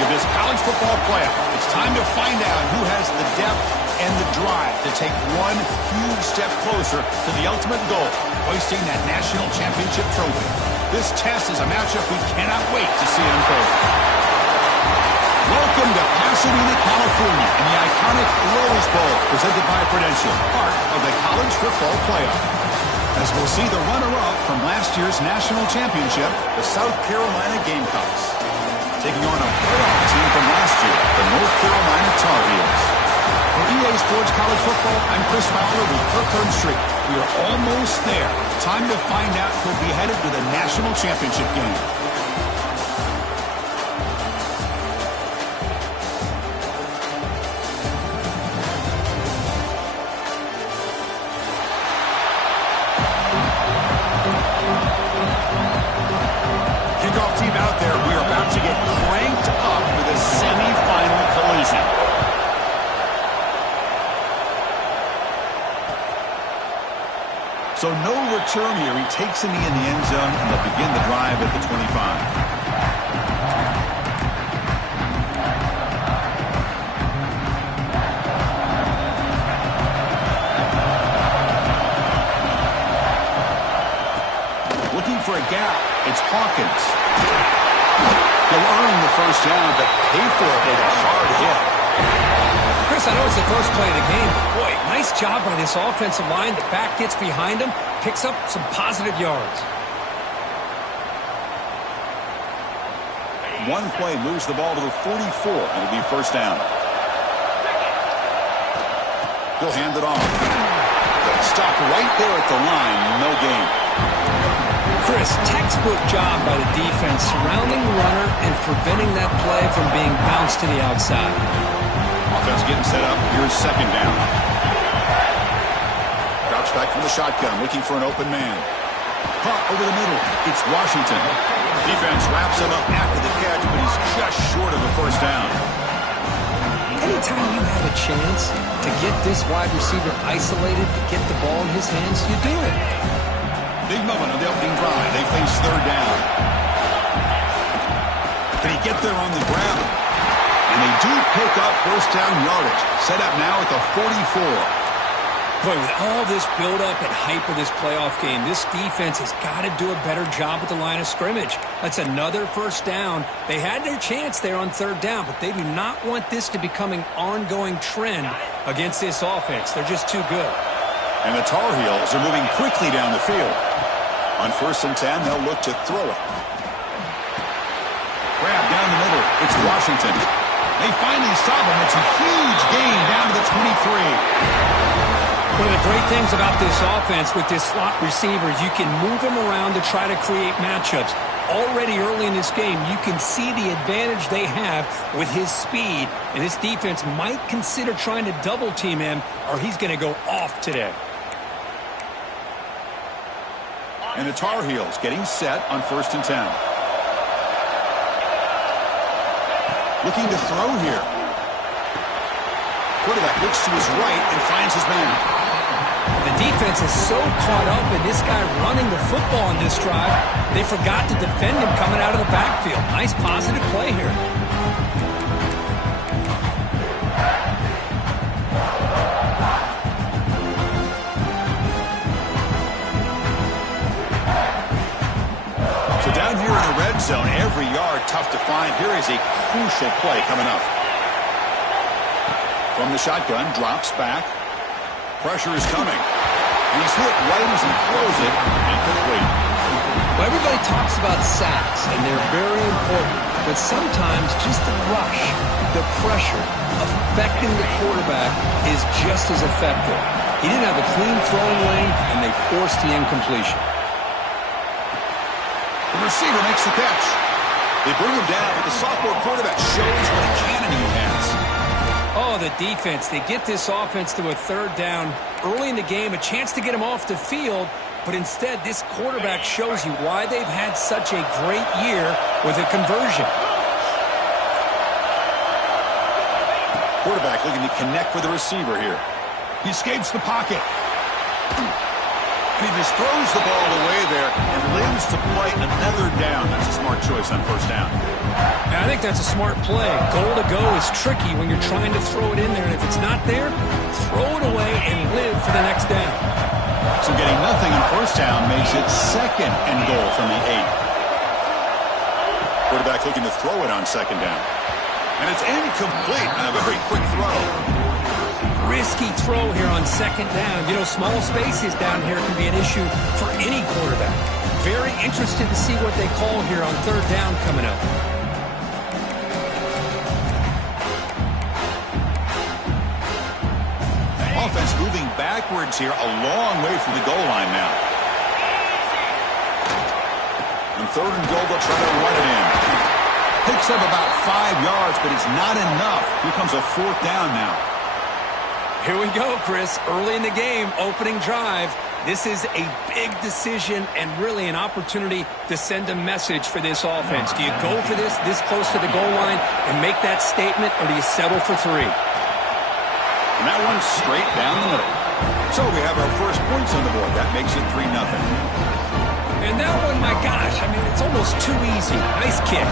With this college football playoff, it's time to find out who has the depth and the drive to take one huge step closer to the ultimate goal, hoisting that national championship trophy. This test is a matchup we cannot wait to see unfold. Welcome to Pasadena, California, in the iconic Rose Bowl, presented by Prudential, part of the college football playoff. As we'll see the runner-up from last year's national championship, the South Carolina Gamecocks, taking on a playoff team from last year, the North Carolina Tar Heels. For EA Sports College Football, I'm Chris Fowler with Kirk Herbstreit. We are almost there. Time to find out who'll be headed to the national championship game. Kickoff team out there. We are about to get cranked up with a semifinal collision. So no return here. He takes a knee in the end zone, and they'll begin the drive at the 25. Looking for a gap. It's Hawkins. He'll earn the first down, but pay for it with a hard hit. Chris, I know it's the first play of the game, but boy, nice job by this offensive line. The back gets behind him, picks up some positive yards. One play moves the ball to the 44, and it'll be first down. He'll hand it off. Stop right there at the line, no gain. Chris, textbook job by the defense surrounding the runner and preventing that play from being bounced to the outside. Offense getting set up. Here's second down. Drops back from the shotgun, looking for an open man. Caught over the middle. It's Washington. Defense wraps him up after the catch, but he's just short of the first down. Anytime you have a chance to get this wide receiver isolated, to get the ball in his hands, you do it. Big moment on the opening drive. They face third down. Can he get there on the ground? And they do pick up first down yardage. Set up now at the 44. Boy, with all this build-up and hype of this playoff game, this defense has got to do a better job at the line of scrimmage. That's another first down. They had their chance there on third down, but they do not want this to become an ongoing trend against this offense. They're just too good. And the Tar Heels are moving quickly down the field. On 1st and 10, they'll look to throw it. Grab down the middle. It's Washington. They finally stop him. It's a huge gain down to the 23. One of the great things about this offense with this slot receiver, you can move him around to try to create matchups. Already early in this game, you can see the advantage they have with his speed. And this defense might consider trying to double-team him, or he's going to go off today. And the Tar Heels getting set on 1st and 10. Looking to throw here. Quarterback looks to his right and finds his man. The defense is so caught up in this guy running the football on this drive, they forgot to defend him coming out of the backfield. Nice positive play here. So down here in the red zone, every yard tough to find. Here is a crucial play coming up. From the shotgun, drops back. Pressure is coming. He's hit right as he throws it, incomplete. Well, everybody talks about sacks, and they're very important. But sometimes just the rush, the pressure, affecting the quarterback is just as effective. He didn't have a clean throwing lane, and they forced the incompletion. The receiver makes the catch. They bring him down, but the sophomore quarterback shows what a cannon he has. Oh, the defense. They get this offense to a third down early in the game, a chance to get him off the field, but instead this quarterback shows you why they've had such a great year with a conversion. Quarterback looking to connect with the receiver here. He escapes the pocket. He just throws the ball away there and lives to play another down. That's a smart choice on first down. Yeah, I think that's a smart play. Goal to go is tricky when you're trying to throw it in there. And if it's not there, throw it away and live for the next down. So getting nothing on first down makes it second and goal from the 8. Quarterback looking to throw it on second down. And it's incomplete on a very quick throw. Risky throw here on second down. You know, small spaces down here can be an issue for any quarterback. Very interested to see what they call here on third down coming up. Offense moving backwards here, a long way from the goal line now. On third and goal, they'll try to run it in. Picks up about 5 yards, but it's not enough. Here comes a fourth down now. Here we go, Chris. Early in the game, opening drive. This is a big decision and really an opportunity to send a message for this offense. Do you go for this close to the goal line and make that statement, or do you settle for 3? And that one's straight down the middle. So we have our first points on the board. That makes it 3-0. And that one, my gosh, I mean, it's almost too easy. Nice kick.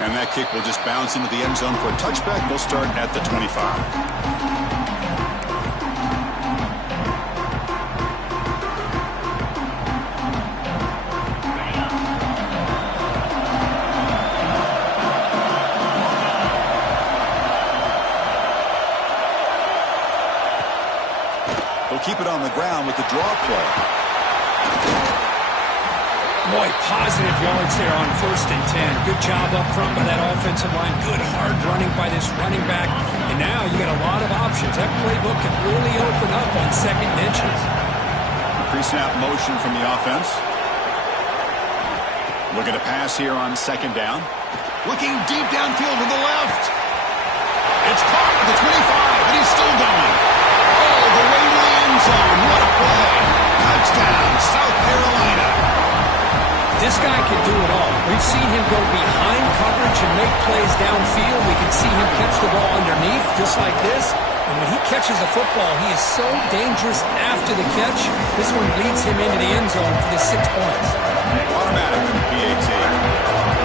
And that kick will just bounce into the end zone for a touchback. They'll start at the 25. They'll keep it on the ground with the draw play. Boy, positive yards there on 1st and 10. Good job up front by that offensive line. Good hard running by this running back. And now you got a lot of options. That playbook can really open up on second and inches. Pre-snap motion from the offense. Looking to pass here on second down. Looking deep downfield to the left. It's caught at the 25, and he's still going. All the way to the end zone. What a play. Touchdown, South Carolina. This guy can do it all. We've seen him go behind coverage and make plays downfield. We can see him catch the ball underneath just like this. And when he catches a football, he is so dangerous after the catch. This one leads him into the end zone for the 6 points. Automatic in the PAT.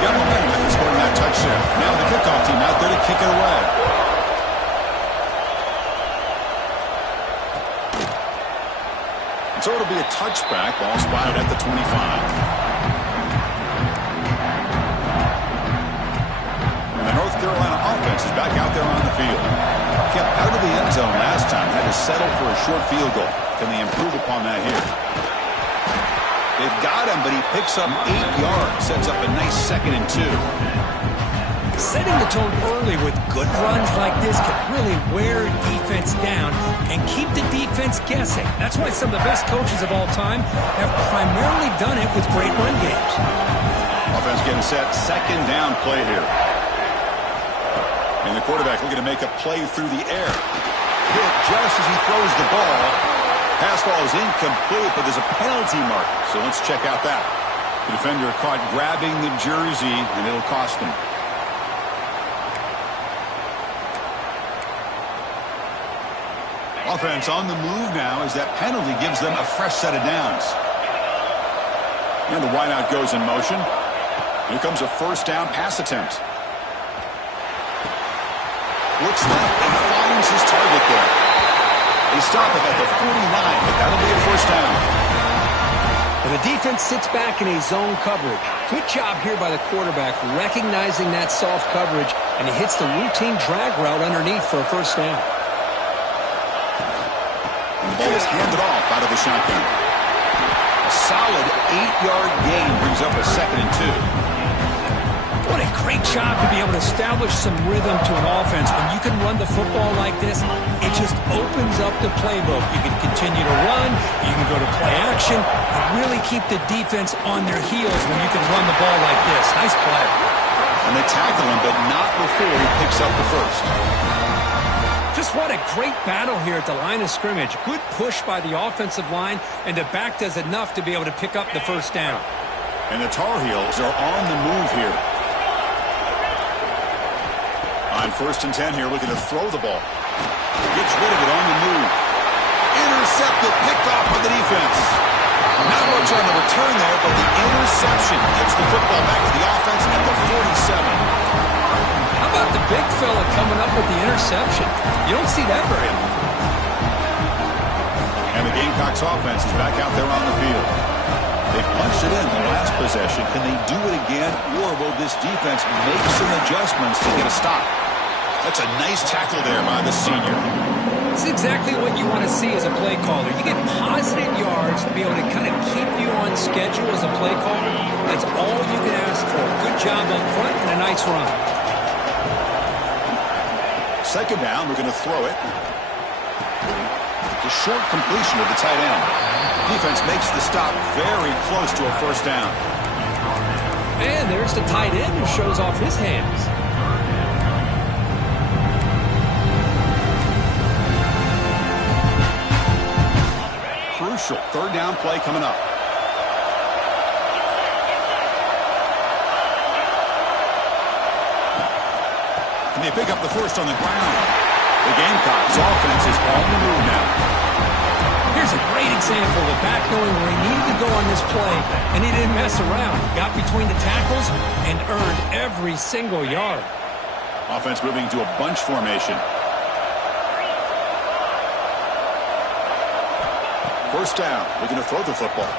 Got momentum after scoring that touchdown. Now the kickoff team out there to kick it away. And so it'll be a touchback. Ball spotted at the 25. North Carolina offense is back out there on the field. Kept out of the end zone last time. Had to settle for a short field goal. Can they improve upon that here? They've got him, but he picks up 8 yards. Sets up a nice 2nd and 2. Setting the tone early with good runs like this can really wear defense down and keep the defense guessing. That's why some of the best coaches of all time have primarily done it with great run games. Offense getting set. Second down play here. And the quarterback looking to make a play through the air. Hit just as he throws the ball. Pass ball is incomplete, but there's a penalty mark. So let's check out that. The defender caught grabbing the jersey, and it'll cost them. Offense on the move now as that penalty gives them a fresh set of downs. And the wideout goes in motion. Here comes a first down pass attempt. Looks left and finds his target there. They stop it at the 49, but that'll be a first down. And the defense sits back in a zone coverage. Good job here by the quarterback recognizing that soft coverage, and he hits the routine drag route underneath for a first down. And the ball is handed off out of the shotgun. A solid 8-yard gain brings up a 2nd and 2. What a great job to be able to establish some rhythm to an offense. When you can run the football like this, it just opens up the playbook. You can continue to run, you can go to play action, and really keep the defense on their heels when you can run the ball like this. Nice play. And they tackle him, but not before he picks up the first. Just what a great battle here at the line of scrimmage. Good push by the offensive line, and the back does enough to be able to pick up the first down. And the Tar Heels are on the move here. On 1st and 10 here, looking to throw the ball. Gets rid of it on the move. Intercepted, picked off by the defense. Not much on the return there, but the interception gets the football back to the offense at the 47. How about the big fella coming up with the interception? You don't see that very often. And the Gamecocks offense is back out there on the field. They punched it in the last possession. Can they do it again, or will this defense make some adjustments to get a stop? That's a nice tackle there by the senior. It's exactly what you want to see as a play caller. You get positive yards to be able to kind of keep you on schedule as a play caller. That's all you can ask for. Good job up front and a nice run. 2nd down, we're going to throw it. It's a short completion of the tight end. Defense makes the stop very close to a 1st down. And there's the tight end who shows off his hands. Crucial 3rd down play coming up. Can they pick up the 1st on the ground? The Gamecocks offense is on the move now. Here's a great example of the back knowing where he needed to go on this play, and he didn't mess around. Got between the tackles and earned every single yard. Offense moving to a bunch formation. 1st down, looking to throw the football.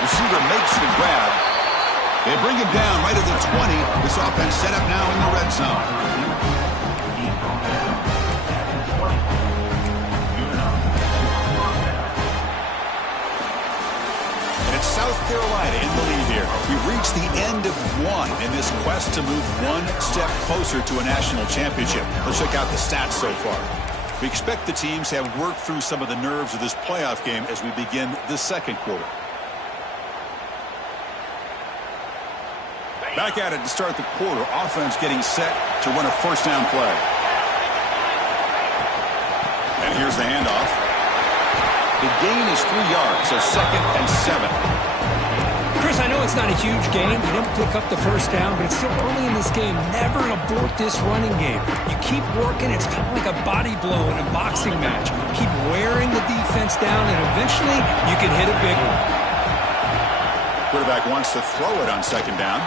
Receiver makes the grab. They bring him down right at the 20. This offense set up now in the red zone. And it's South Carolina in the lead here. We've reached the end of one in this quest to move one step closer to a national championship. Let's check out the stats so far. We expect the teams have worked through some of the nerves of this playoff game as we begin the 2nd quarter. Back at it to start the quarter. Offense getting set to run a 1st down play. And here's the handoff. The gain is 3 yards, so 2nd and 7. Chris, I know it's not a huge game. You didn't pick up the 1st down, but it's still early in this game. Never abort this running game. You keep working. It's kind of like a body blow in a boxing match. Keep wearing the defense down, and eventually you can hit a big one. Quarterback wants to throw it on 2nd down.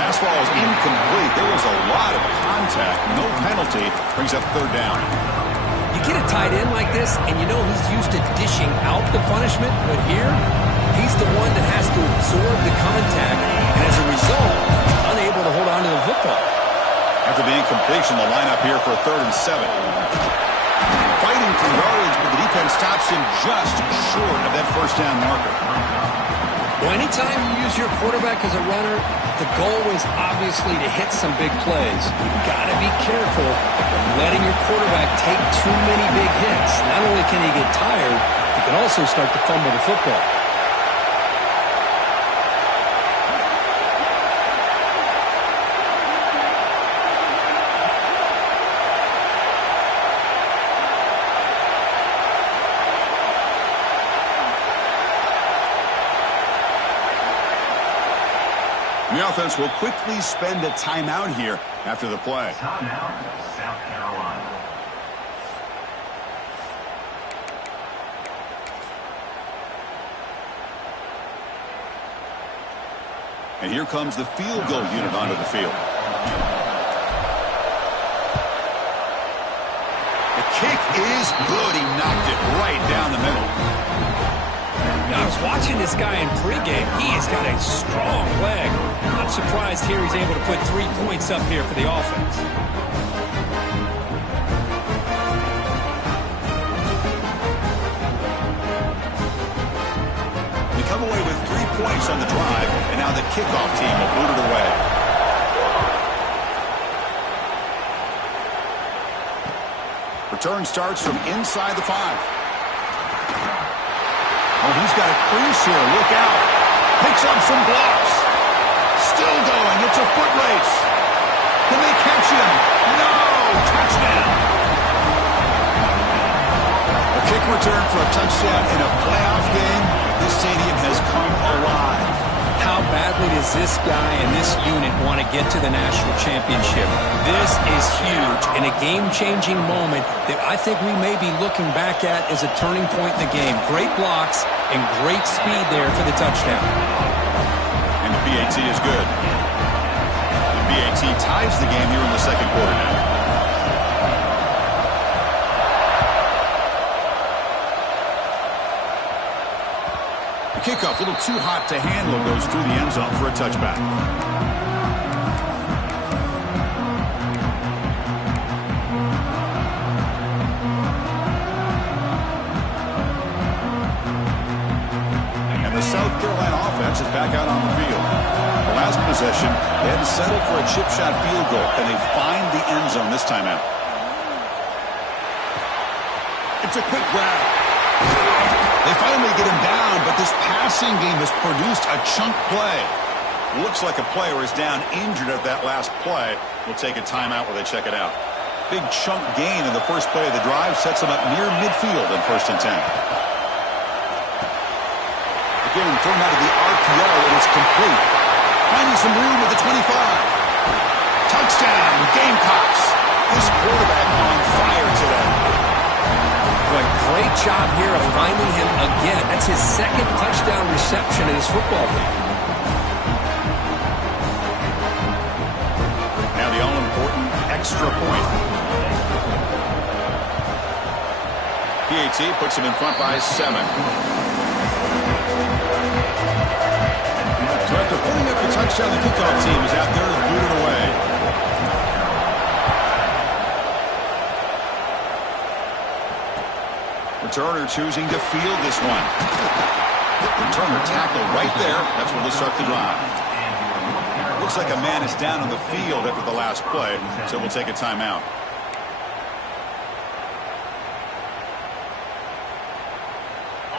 Pass ball is incomplete. There was a lot of contact. No penalty. Brings up 3rd down. You get a tight end like this, and you know he's used to dishing out the punishment, but here, he's the one that has to absorb the contact, and as a result, he's unable to hold on to the football. After the incompletion, the lineup here for 3rd and 7. Fighting for yardage, but the defense stops him just short of that 1st down marker. Well, anytime you use your quarterback as a runner, the goal is obviously to hit some big plays. You've got to be careful of letting your quarterback take too many big hits. Not only can he get tired, he can also start to fumble the football. The offense will quickly spend a timeout here after the play. Timeout, South Carolina. And here comes the field goal unit onto the field. The kick is good. He knocked it right down the middle. Now, I was watching this guy in pregame. He has got a strong leg. Not surprised here he's able to put 3 points up here for the offense. We come away with 3 points on the drive, and now the kickoff team will boot it away. Return starts from inside the 5. Oh, he's got a crease here. Look out. Picks up some blocks. Still going. It's a foot race. Can they catch him? No! Touchdown. A kick return for a touchdown in a playoff game. This stadium has how badly does this guy and this unit want to get to the national championship? This is huge and a game-changing moment that I think we may be looking back at as a turning point in the game. Great blocks and great speed there for the touchdown. And the PAT is good. The PAT ties the game here in the second quarter now. The kickoff, a little too hot to handle, goes through the end zone for a touchback. And the South Carolina offense is back out on the field. The last possession, they had to settle for a chip shot field goal. Can they find the end zone this time out? It's a quick grab. They finally get him down, but this passing game has produced a chunk play. Looks like a player is down injured at that last play. We'll take a timeout while they check it out. Big chunk gain in the first play of the drive sets them up near midfield in 1st and 10. Again, thrown out of the RPO, and it's complete. Finding some room at the 25. Touchdown, Gamecocks. This quarterback on fire today. Boy, great job here of finding him again. That's his second touchdown reception in his football game. Now the all-important extra point. PAT puts him in front by 7. So after putting up the touchdown, the kickoff team is out there to boot it away. Returner choosing to field this one. Returner tackle right there. That's where they'll start the drive. Looks like a man is down on the field after the last play, so we'll take a timeout.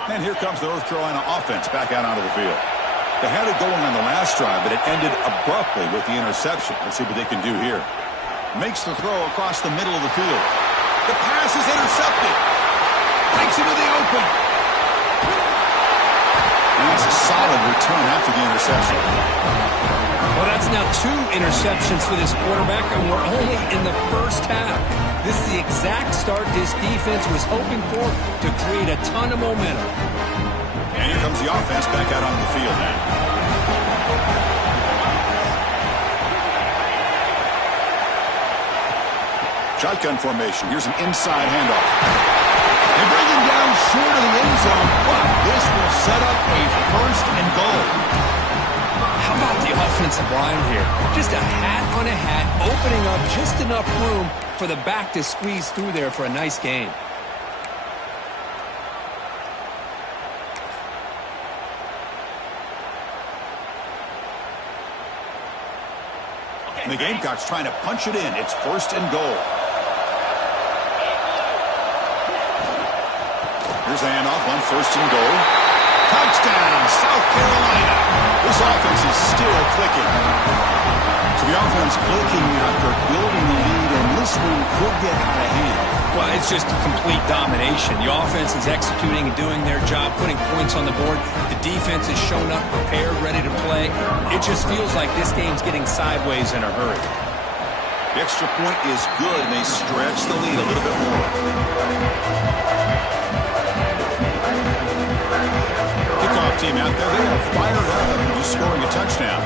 And here comes the North Carolina offense back out onto the field. They had it going on the last drive, but it ended abruptly with the interception. Let's see what they can do here. Makes the throw across the middle of the field. The pass is intercepted. Breaks into the open. And that's a solid return after the interception. Well, that's now 2 interceptions for this quarterback, and we're only in the first half. This is the exact start this defense was hoping for to create a ton of momentum. And here comes the offense back out on the field now. Shotgun formation. Here's an inside handoff. They bring him down short of the end zone, but this will set up a 1st and goal. How about the offensive line here? Just a hat on a hat, opening up just enough room for the back to squeeze through there for a nice gain. And the Gamecocks trying to punch it in. It's 1st and goal. Here's the handoff on 1st and goal. Touchdown, South Carolina. This offense is still clicking. So the offense clicking after building the lead, and this one could get out of hand. Well, it's just complete domination. The offense is executing and doing their job, putting points on the board. The defense has shown up, prepared, ready to play. It just feels like this game's getting sideways in a hurry. The extra point is good, and they stretch the lead a little bit more. Kickoff team out there, they are fired up after just scoring a touchdown.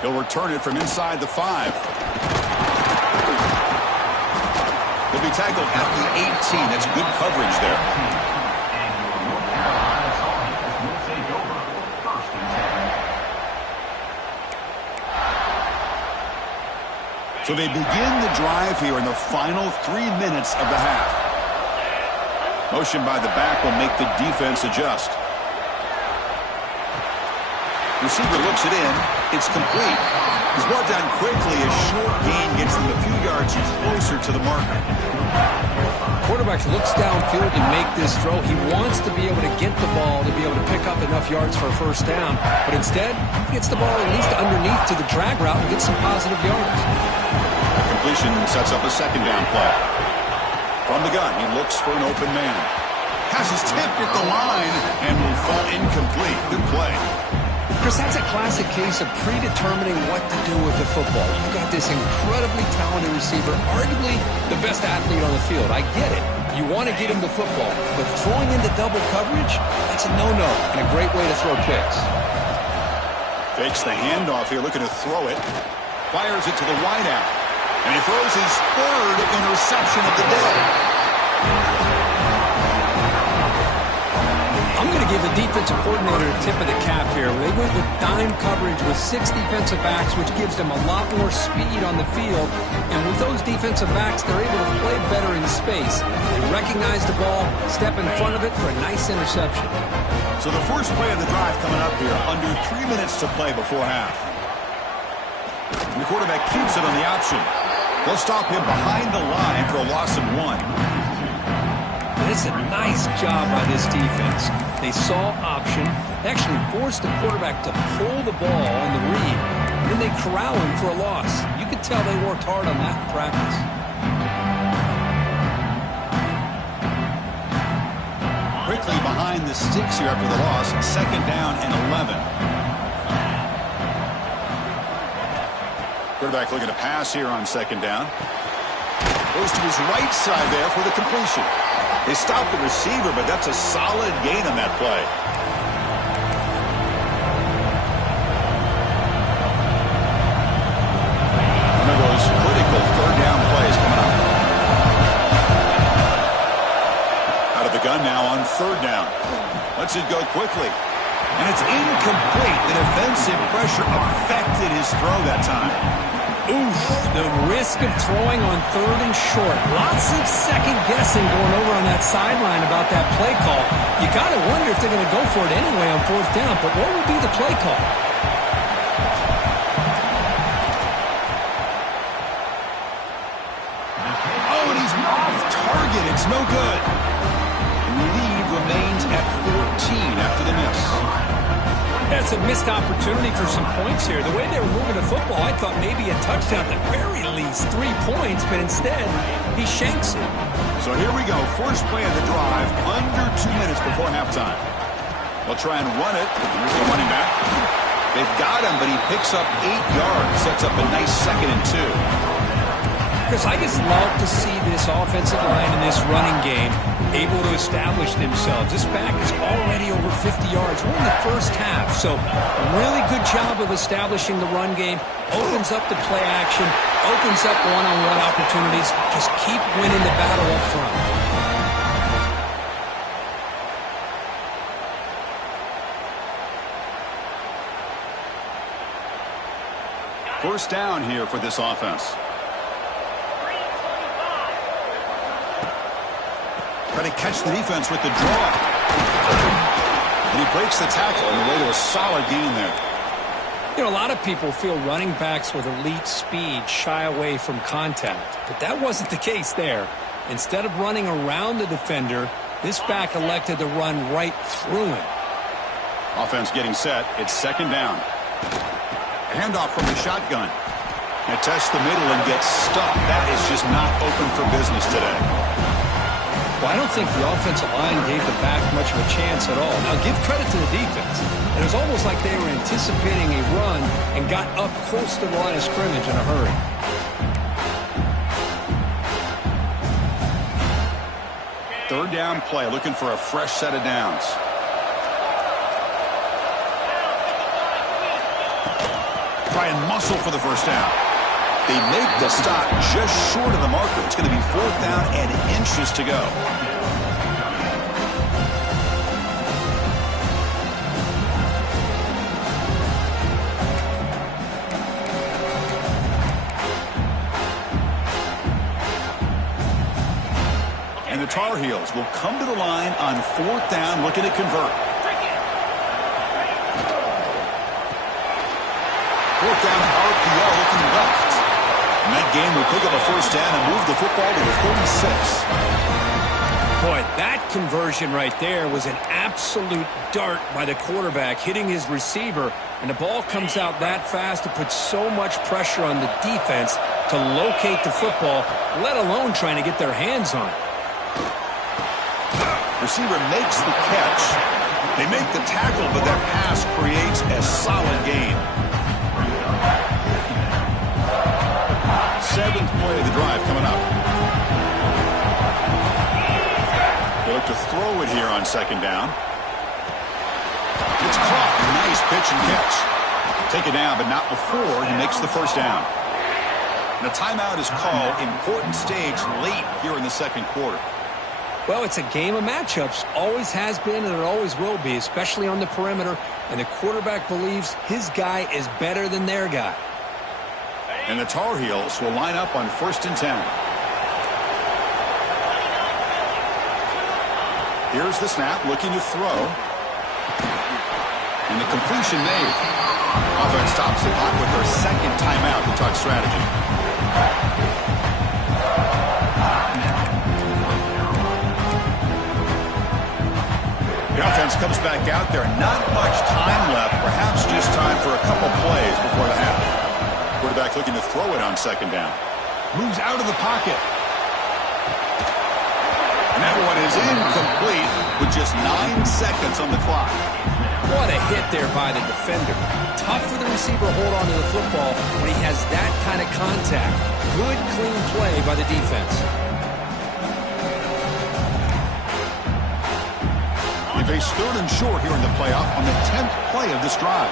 He'll return it from inside the 5. He'll be tackled at the 18. That's good coverage there. So they begin the drive here in the final 3 minutes of the half. Motion by the back will make the defense adjust. Receiver looks it in. It's complete. He's brought down quickly. A short gain gets them a few yards closer to the marker. Quarterback looks downfield to make this throw. He wants to be able to get the ball to be able to pick up enough yards for a 1st down. But instead, he gets the ball at least underneath to the drag route and gets some positive yards. The completion sets up a 2nd down play. From the gun, he looks for an open man. Pass is tipped at the line and will fall incomplete. Good play. Chris, that's a classic case of predetermining what to do with the football. You've got this incredibly talented receiver, arguably the best athlete on the field. I get it. You want to get him the football, but throwing into double coverage, that's a no-no and a great way to throw picks. Fakes the handoff here, looking to throw it. Fires it to the wideout. And he throws his third interception of the day. I'm going to give the defensive coordinator a tip of the cap here. They went with dime coverage with 6 defensive backs, which gives them a lot more speed on the field. And with those defensive backs, they're able to play better in space. They recognize the ball, step in front of it for a nice interception. So the first play of the drive coming up here, under 3 minutes to play before half. And the quarterback keeps it on the option. They'll stop him behind the line for a loss of 1. This is a nice job by this defense. They saw option, actually forced the quarterback to pull the ball on the read, and then they corral him for a loss. You could tell they worked hard on that in practice. Quickly behind the sticks here after the loss, 2nd down and 11. Quarterback looking to pass here on 2nd down. Goes to his right side there for the completion. They stopped the receiver, but that's a solid gain on that play. One of those critical 3rd down plays coming up. Out of the gun now on 3rd down. Lets it go quickly. And it's incomplete. The defensive pressure affected his throw that time. Oof, the risk of throwing on 3rd and short. Lots of second guessing going over on that sideline about that play call. You got to wonder if they're going to go for it anyway on 4th down, but what would be the play call? Oh, and he's off target. It's no good. And the lead remains at 14 after the miss. That's a missed opportunity for some points here. The way they were moving the football, I thought maybe a touchdown, at the very least 3 points, but instead, he shanks it. So here we go. First play of the drive, under 2 minutes before halftime. They'll try and run it. Here's the running back. They've got him, but he picks up 8 yards. Sets up a nice 2nd and 2. Chris, I just love to see this offensive line in this running game able to establish themselves. This back is already over 50 yards. We're in the first half, so really good job of establishing the run game. Opens up the play action, opens up one-on-one opportunities. Just keep winning the battle up front. First down here for this offense. Trying to catch the defense with the draw. And he breaks the tackle on the way to a solid gain there. You know, a lot of people feel running backs with elite speed shy away from contact, but that wasn't the case there. Instead of running around the defender, this back elected to run right through him. Offense getting set. It's 2nd down. A handoff from the shotgun. And tests the middle and gets stuck. That is just not open for business today. Well, I don't think the offensive line gave the back much of a chance at all. Now, give credit to the defense. It was almost like they were anticipating a run and got up close to the line of scrimmage in a hurry. Third down play, looking for a fresh set of downs. Try and muscle for the first down. They make the stop just short of the marker. It's going to be 4th down and inches to go. And the Tar Heels will come to the line on 4th down, looking to convert. 4th down RPO, looking left. And that game will pick up a first down and move the football to the 36. Boy, that conversion right there was an absolute dart by the quarterback, hitting his receiver, and the ball comes out that fast to put so much pressure on the defense to locate the football, let alone trying to get their hands on it. Receiver makes the catch. They make the tackle, but that pass creates a solid gain. 7th play of the drive coming up. They look to throw it here on 2nd down. It's caught. Nice pitch and catch. Take it down, but not before he makes the 1st down. And a timeout is called. Important stage late here in the 2nd quarter. Well, it's a game of matchups. Always has been and it always will be, especially on the perimeter. And the quarterback believes his guy is better than their guy. And the Tar Heels will line up on 1st and 10. Here's the snap, looking to throw. And the completion made. Offense stops the clock with their 2nd timeout to talk strategy. The offense comes back out there. Not much time left. Perhaps just time for a couple plays before the half. Quarterback looking to throw it on 2nd down. Moves out of the pocket. And that one is incomplete with just 9 seconds on the clock. What a hit there by the defender. Tough for the receiver to hold on to the football when he has that kind of contact. Good, clean play by the defense. They face 3rd and short here in the playoff on the 10th play of this drive.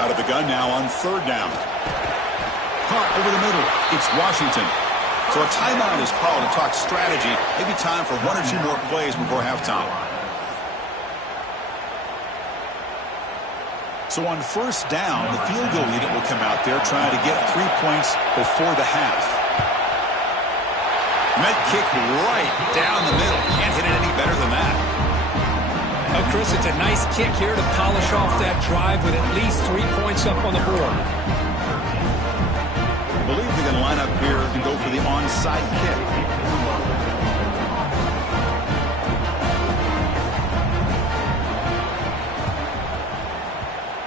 Out of the gun now on 3rd down. Caught over the middle. It's Washington. So a timeout is called to talk strategy. Maybe time for 1 or 2 more plays before halftime. So on 1st down, the field goal unit will come out there trying to get 3 points before the half. Met kick right down the middle. Can't hit it any better than that. Oh, Chris, it's a nice kick here to polish off that drive with at least 3 points up on the board. I believe they're going to line up here and go for the onside kick.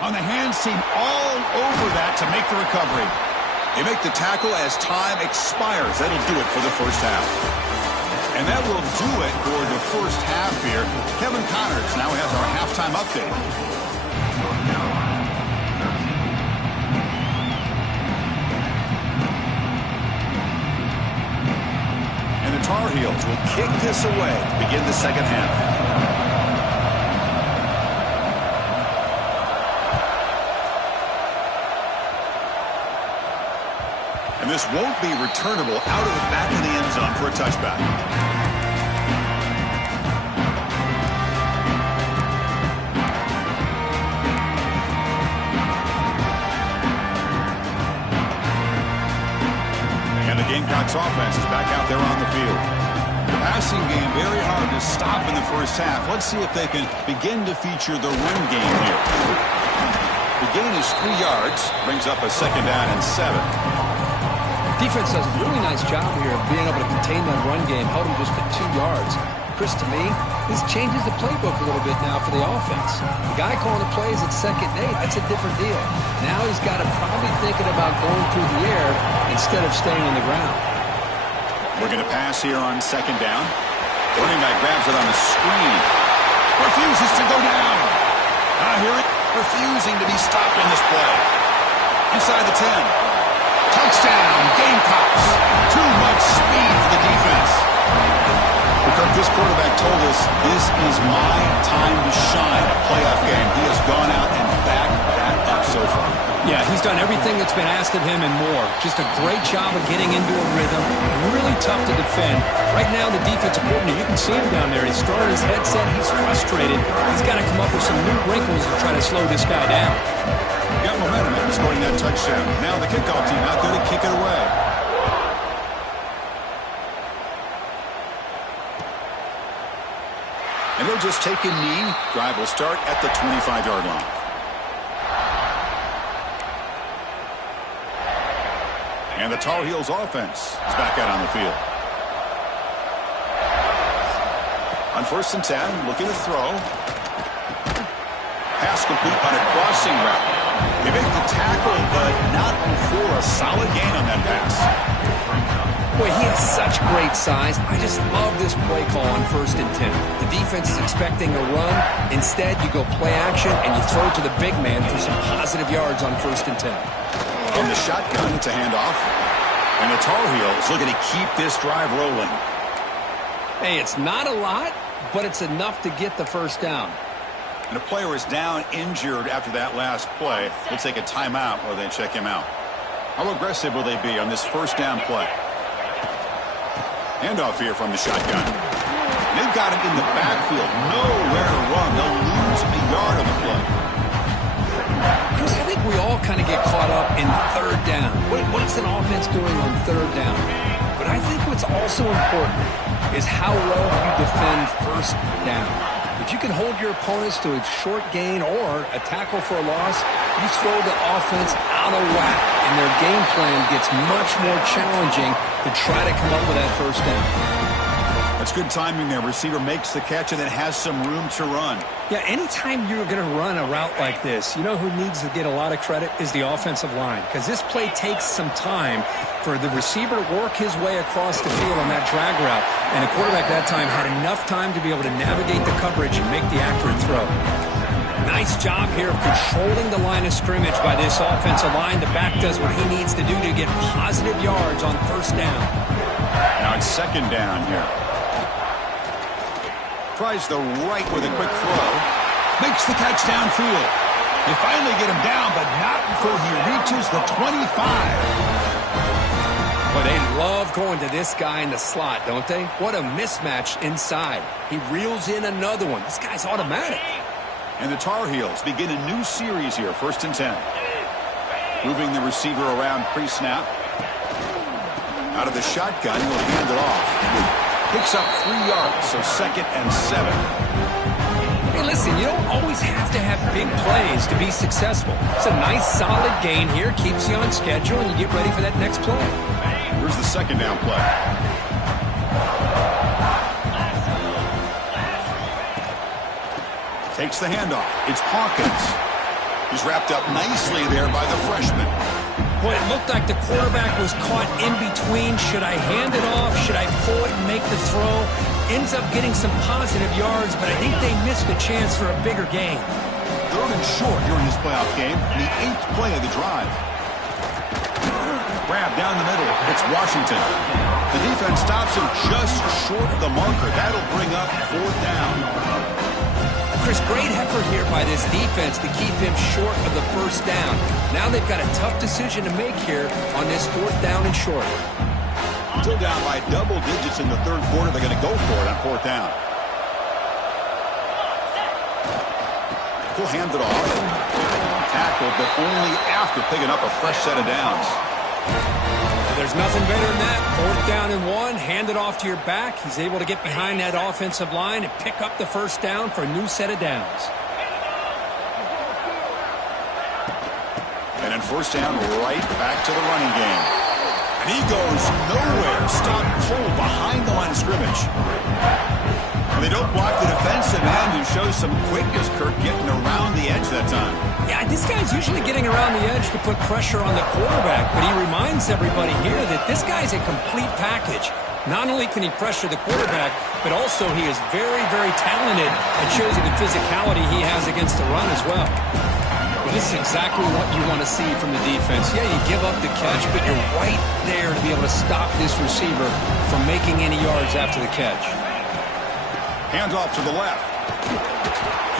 On the hands team all over that to make the recovery. They make the tackle as time expires. That'll do it for the 1st half. And that will do it for the 1st half here. Kevin Connors now has our halftime update. And the Tar Heels will kick this away to begin the 2nd half. And this won't be returnable out of the back of the end zone for a touchback. And the Gamecocks offense is back out there on the field. The passing game very hard to stop in the 1st half. Let's see if they can begin to feature the run game here. The gain is 3 yards, brings up a 2nd down and 7. Defense does a really nice job here of being able to contain that run game, held him just at 2 yards. Chris, to me, this changes the playbook a little bit now for the offense. The guy calling the plays at 2nd and 8, that's a different deal. Now he's got to probably thinking about going through the air instead of staying on the ground. We're going to pass here on 2nd down. Running back grabs it on the screen. Refuses to go down. Here it refusing to be stopped on this play. Inside the 10. Touchdown, Gamecocks. Too much speed for the defense. Because this quarterback told us this is my time to shine. A playoff game. He has gone out and backed that up so far. Yeah, he's done everything that's been asked of him and more. Just a great job of getting into a rhythm. Really tough to defend. Right now, the defensive coordinator, you can see him down there. He's throwing his headset. He's frustrated. He's got to come up with some new wrinkles to try to slow this guy down. Got momentum after scoring that touchdown. Now the kickoff team out there to kick it away. And they'll just take a knee. Drive will start at the 25-yard line. And the Tar Heels offense is back out on the field. On 1st and 10, looking to throw. Pass complete on a crossing route. They make the tackle, but not before a solid gain on that pass. Boy, he has such great size. I just love this play call on 1st and 10. The defense is expecting a run. Instead, you go play action, and you throw to the big man for some positive yards on 1st and 10. On the shotgun to hand off. And the Tar Heels looking to keep this drive rolling. Hey, it's not a lot, but it's enough to get the first down. And a player is down injured after that last play. We'll take a timeout or then check him out. How aggressive will they be on this first down play? Handoff here from the shotgun. They've got him in the backfield. Nowhere to run. They'll lose a yard on the play. Chris, I think we all kind of get caught up in 3rd down. What's an offense doing on 3rd down? But I think what's also important is how well you defend 1st down. If you can hold your opponents to a short gain or a tackle for a loss, you throw the offense out of whack, and their game plan gets much more challenging to try to come up with that first down. That's good timing there. Receiver makes the catch and then has some room to run. Yeah, anytime you're going to run a route like this, you know who needs to get a lot of credit is the offensive line, because this play takes some time for the receiver to work his way across the field on that drag route, and the quarterback that time had enough time to be able to navigate the coverage and make the accurate throw. Nice job here of controlling the line of scrimmage by this offensive line. The back does what he needs to do to get positive yards on 1st down. Now it's 2nd down here. Tries the right with a quick throw. Makes the catch downfield. They finally get him down, but not before he reaches the 25. Well, they love going to this guy in the slot, don't they? What a mismatch inside. He reels in another one. This guy's automatic. And the Tar Heels begin a new series here, 1st and 10. Moving the receiver around pre-snap. Out of the shotgun, he'll hand it off. Picks up 3 yards, so 2nd and 7. Hey, listen, you don't always have to have big plays to be successful. It's a nice, solid gain here. Keeps you on schedule, and you get ready for that next play. Here's the 2nd down play. Takes the handoff. It's Hawkins. He's wrapped up nicely there by the freshman. Boy, it looked like the quarterback was caught in between. Should I hand it off? Should I pull it and make the throw? Ends up getting some positive yards, but I think they missed a chance for a bigger gain. 3rd and short here in this playoff game. The 8th play of the drive. Grab down the middle. It's Washington. The defense stops him just short of the marker. That'll bring up 4th down. Chris, great effort here by this defense to keep him short of the 1st down. Now they've got a tough decision to make here on this 4th down and short. Still down by double digits in the 3rd quarter. They're going to go for it on 4th down. He'll hand it off. Tackled, but only after picking up a fresh set of downs. There's nothing better than that. 4th down and 1. Hand it off to your back. He's able to get behind that offensive line and pick up the 1st down for a new set of downs. And then 1st down, right back to the running game. And he goes nowhere. Stopped cold behind the line of scrimmage. And they don't block the defensive end, who shows some quickness, Kirk, getting around the edge that time. Yeah, this guy's usually getting around the edge to put pressure on the quarterback, but he reminds everybody here that this guy's a complete package. Not only can he pressure the quarterback, but also he is very, very talented and shows you the physicality he has against the run as well. Well, this is exactly what you want to see from the defense. Yeah, you give up the catch, but you're right there to be able to stop this receiver from making any yards after the catch. Hands off to the left.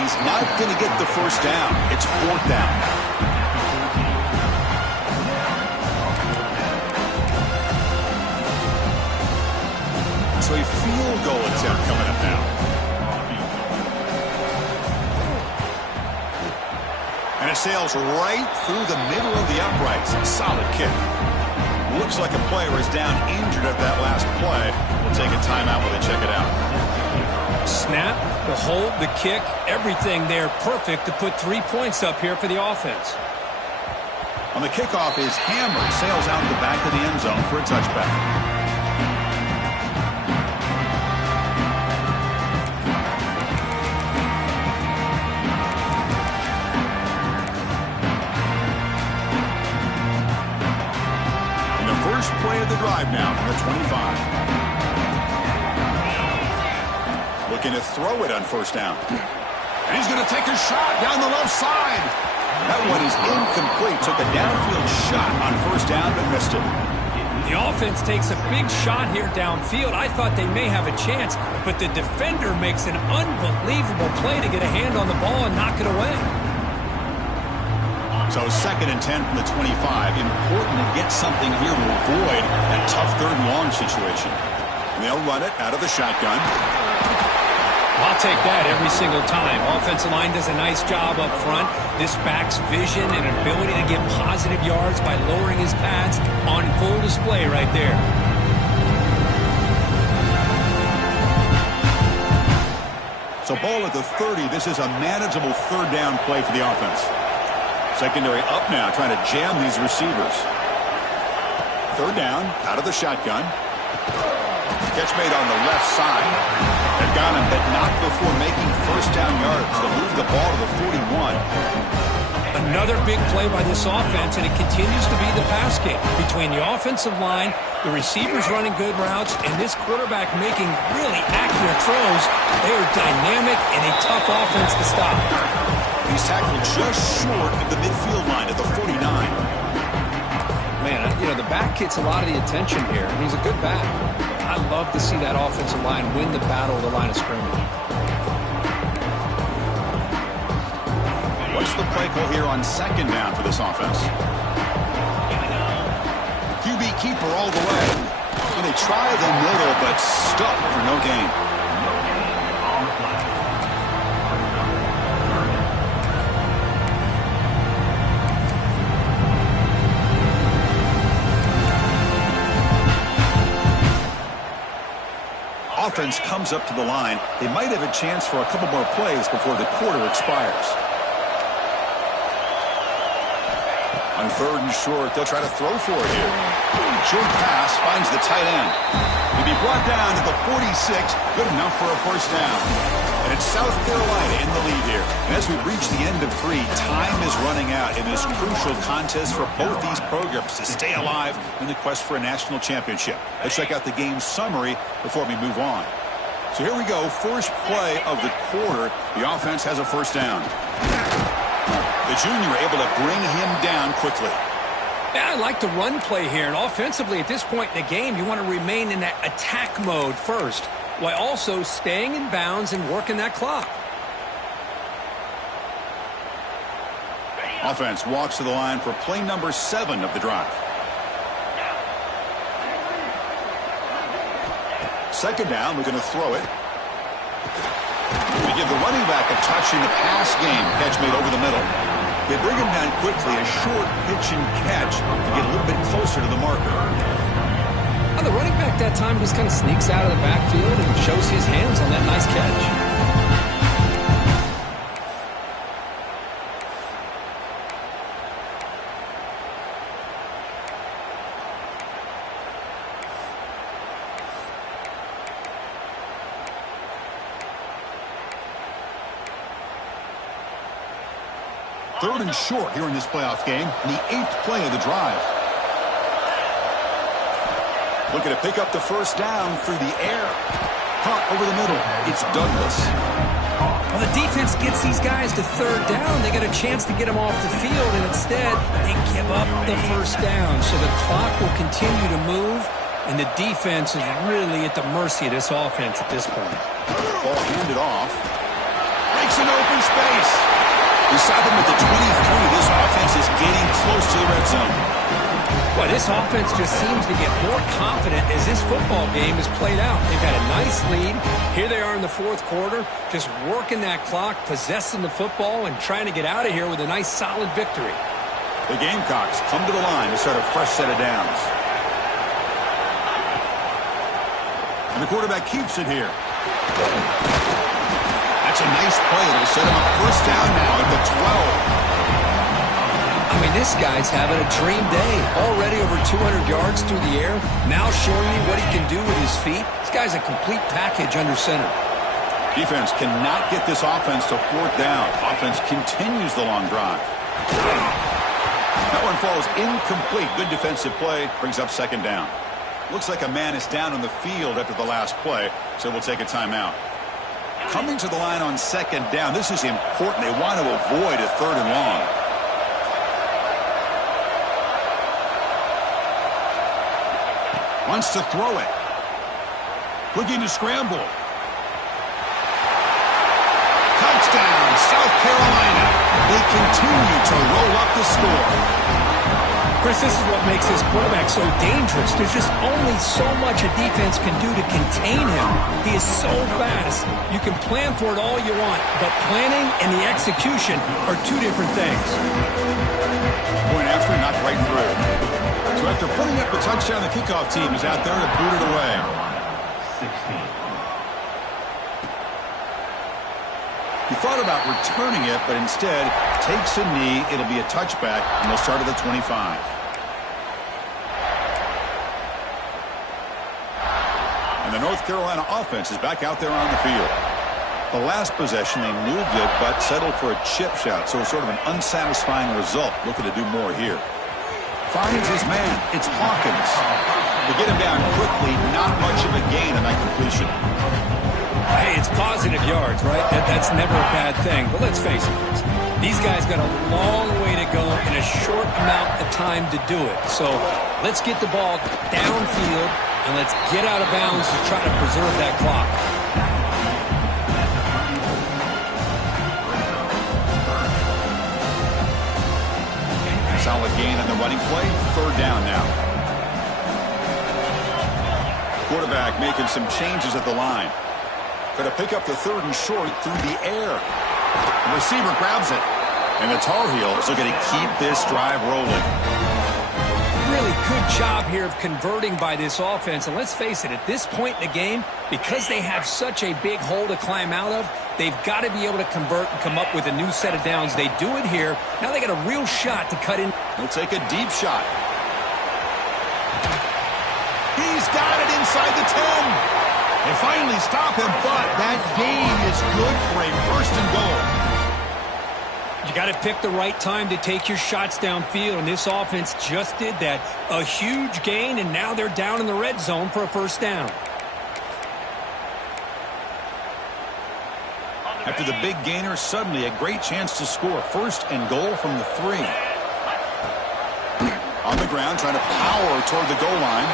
He's not going to get the 1st down. It's 4th down. So a field goal attempt coming up now. And it sails right through the middle of the uprights. Solid kick. Looks like a player is down injured at that last play. We'll take a timeout while they check it out. Snap, the hold, the kick, everything there perfect to put 3 points up here for the offense. On the kickoff is hammered, sails out the back of the end zone for a touchback. In the first play of the drive now from the 25. Looking to throw it on first down. And he's going to take a shot down the left side. That one is incomplete. Took a downfield shot on first down, but missed it. The offense takes a big shot here downfield. I thought they may have a chance, but the defender makes an unbelievable play to get a hand on the ball and knock it away. So 2nd and 10 from the 25. Important to get something here to avoid that tough 3rd and long situation. And they'll run it out of the shotgun. I'll take that every single time. Offensive line does a nice job up front. This back's vision and ability to get positive yards by lowering his pads on full display right there. So ball at the 30. This is a manageable 3rd down play for the offense. Secondary up now, trying to jam these receivers. 3rd down, out of the shotgun. Catch made on the left side. They've got him, but not before making first down yards to move the ball to the 41. Another big play by this offense, and it continues to be the pass game. Between the offensive line, the receivers running good routes, and this quarterback making really accurate throws, they are dynamic and a tough offense to stop. He's tackled just short of the midfield line at the 49. Man, the back gets a lot of the attention here. He's a good back. I love to see that offensive line win the battle of the line of scrimmage. What's the play call here on 2nd down for this offense? QB keeper all the way. And they try the middle, but stuck for no gain. Offense comes up to the line. They might have a chance for a couple more plays before the quarter expires. On 3rd and short, they'll try to throw for it here. Short pass finds the tight end. He'll be brought down at the 46. Good enough for a first down. And it's South Carolina in the lead here. And as we reach the end of 3, time is running out in this crucial contest for both these programs to stay alive in the quest for a national championship. Let's check out the game summary before we move on. So here we go. First play of the quarter. The offense has a first down. The junior able to bring him down quickly. Yeah, I like the run play here. And offensively, at this point in the game, you want to remain in that attack mode first, while also staying in bounds and working that clock. Offense walks to the line for play number 7 of the drive. 2nd down, we're going to throw it. We give the running back a touch in the pass game. Catch made over the middle. They bring him down quickly, a short pitch and catch to get a little bit closer to the marker. Well, the running back that time just kind of sneaks out of the backfield and shows his hands on that nice catch. Third and short here in this playoff game, and the 8th play of the drive. Looking to pick up the first down through the air. Caught over the middle. It's Douglas. Well, the defense gets these guys to 3rd down. They get a chance to get them off the field, and instead they give up the first down. So the clock will continue to move, and the defense is really at the mercy of this offense at this point. Ball handed off. Breaks an open space. Beside them at the 23, this offense is getting close to the red zone. Well, this offense just seems to get more confident as this football game is played out. They've got a nice lead. Here they are in the 4th quarter, just working that clock, possessing the football, and trying to get out of here with a nice, solid victory. The Gamecocks come to the line to start a fresh set of downs. And the quarterback keeps it here. That's a nice play. It'll set him up first down now at the 12. I mean, this guy's having a dream day. Already over 200 yards through the air. Now showing you what he can do with his feet. This guy's a complete package under center. Defense cannot get this offense to 4th down. Offense continues the long drive. That one falls incomplete. Good defensive play. Brings up 2nd down. Looks like a man is down on the field after the last play, so we'll take a timeout. Coming to the line on second down, this is important. They want to avoid a third and long. Wants to throw it. Looking to scramble. Touchdown, South Carolina. They continue to roll up the score. Chris, this is what makes this quarterback so dangerous. There's just only so much a defense can do to contain him. He is so fast. You can plan for it all you want, but planning and the execution are two different things. Point after, not right through. So after putting up a touchdown, the kickoff team is out there to boot it away. 16. He thought about returning it, but instead takes a knee. It'll be a touchback, and they'll start at the 25. And the North Carolina offense is back out there on the field. The last possession, they moved it, but settled for a chip shot, so it's sort of an unsatisfying result. Looking to do more here. Finds his man. It's Hawkins. They get him down quickly. Not much of a gain on that completion. Hey, it's positive yards, right? That's never a bad thing. But let's face it, these guys got a long way to go in a short amount of time to do it. So let's get the ball downfield, and let's get out of bounds to try to preserve that clock. Solid gain on the running play. Third down now. Quarterback making some changes at the line. Going to pick up the third and short through the air. The receiver grabs it. And the Tar Heels are going to keep this drive rolling. Really good job here of converting by this offense. And let's face it, at this point in the game, because they have such a big hole to climb out of, they've got to be able to convert and come up with a new set of downs. They do it here. Now they got a real shot to cut in. He'll take a deep shot. He's got it inside the 10. They finally stop him, but that gain is good for a first and goal. You got to pick the right time to take your shots downfield, and this offense just did that. A huge gain, and now they're down in the red zone for a first down. After the big gainer, suddenly a great chance to score. First and goal from the 3. On the ground, trying to power toward the goal line.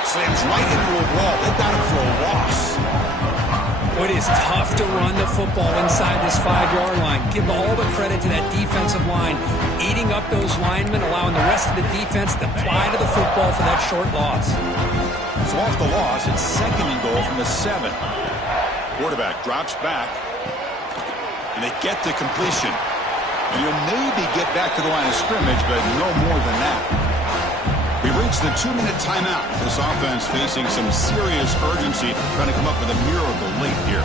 Slams right into a wall. They've got him for a loss. It is tough to run the football inside this 5-yard line. Give all the credit to that defensive line, eating up those linemen, allowing the rest of the defense to fly to the football for that short loss. So off the loss, it's second and goal from the 7. Quarterback drops back, and they get the completion. And you'll maybe get back to the line of scrimmage, but no more than that. We've reached the 2-minute timeout. This offense facing some serious urgency, trying to come up with a miracle late here.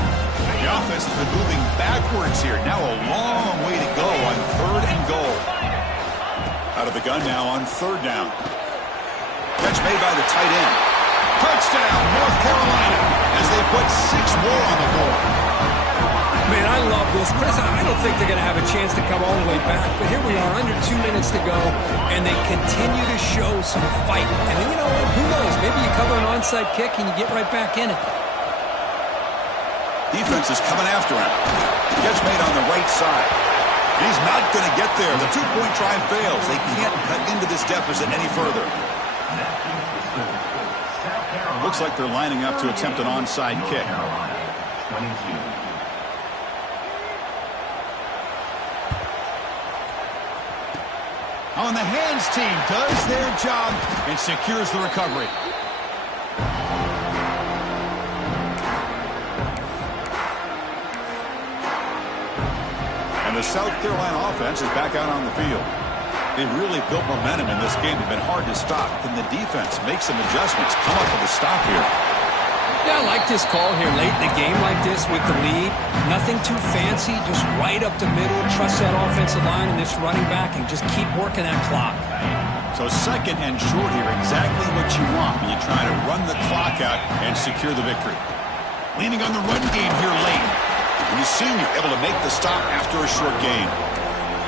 The offense has been moving backwards here. Now a long way to go on third and goal. Out of the gun now on third down. Catch made by the tight end. Touchdown, North Carolina, as they put 6 more on the board. Man, I love this. Chris, I don't think they're going to have a chance to come all the way back. But here we are, under 2 minutes to go, and they continue to show some fight. And then, you know what? Who knows? Maybe you cover an onside kick and you get right back in it. Defense is coming after him. Catch made on the right side. He's not going to get there. The 2-point try fails. They can't cut into this deficit any further. Looks like they're lining up to attempt an onside kick. 22. On the hands team does their job and secures the recovery. And the South Carolina offense is back out on the field. They've really built momentum in this game. It's been hard to stop. Can the defense make some adjustments? Come up with a stop here. Yeah, I like this call here late in the game like this with the lead. Nothing too fancy, just right up the middle. Trust that offensive line and this running back and just keep working that clock. So second and short here, exactly what you want when you try to run the clock out and secure the victory. Leaning on the run game here late. And the senior able to make the stop after a short gain.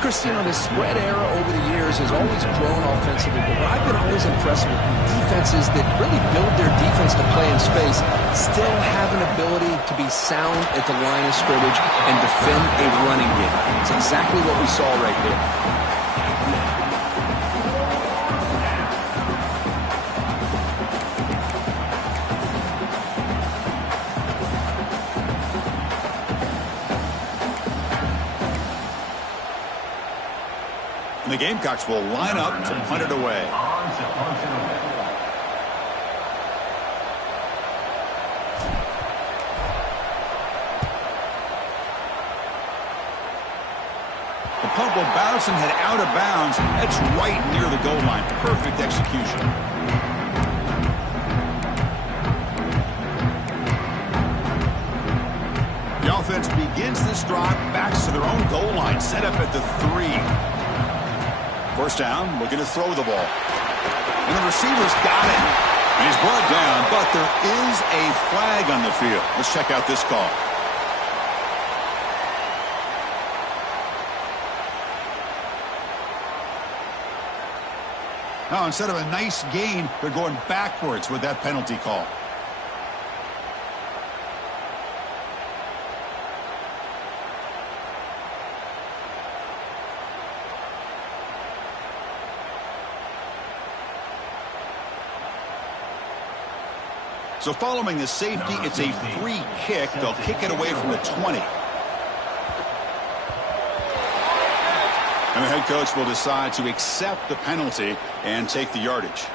Chris, you know, the spread era over the years has always grown offensively, but what I've been always impressed with defenses that really build their defense to play in space still have an ability to be sound at the line of scrimmage and defend a running game. It's exactly what we saw right there. And the Gamecocks will line up to punt it away. The punt will bounce and head out of bounds. That's right near the goal line. Perfect execution. The offense begins this drive, backs to their own goal line, set up at the 3. First down, looking to throw the ball. And the receiver's got it. And he's brought down, but there is a flag on the field. Let's check out this call. Now, instead of a nice gain, they're going backwards with that penalty call. So following the safety, it's a free kick. They'll kick it away from the 20. And the head coach will decide to accept the penalty and take the yardage.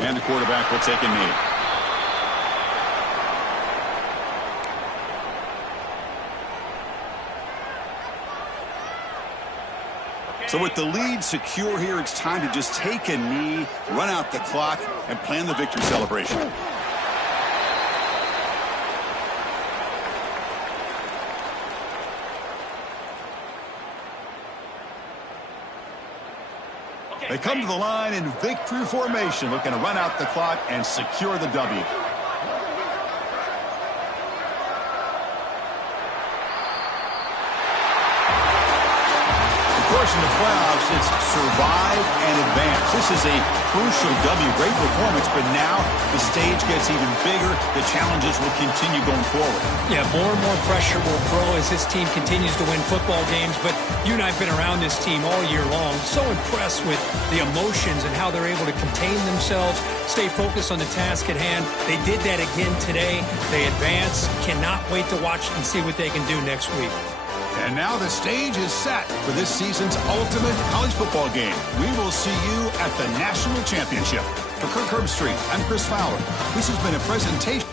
And the quarterback will take a knee. So with the lead secure here, it's time to just take a knee, run out the clock, and plan the victory celebration. They come to the line in victory formation, looking to run out the clock and secure the W. In the playoffs, it's survive and advance. This is a crucial W. Great performance, but now the stage gets even bigger. The challenges will continue going forward. Yeah, more and more pressure will grow as this team continues to win football games, but you and I have been around this team all year long. So impressed with the emotions and how they're able to contain themselves, stay focused on the task at hand. They did that again today. They advance. Cannot wait to watch and see what they can do next week. And now the stage is set for this season's ultimate college football game. We will see you at the National Championship. For Kirk Herbstreit, I'm Chris Fowler. This has been a presentation.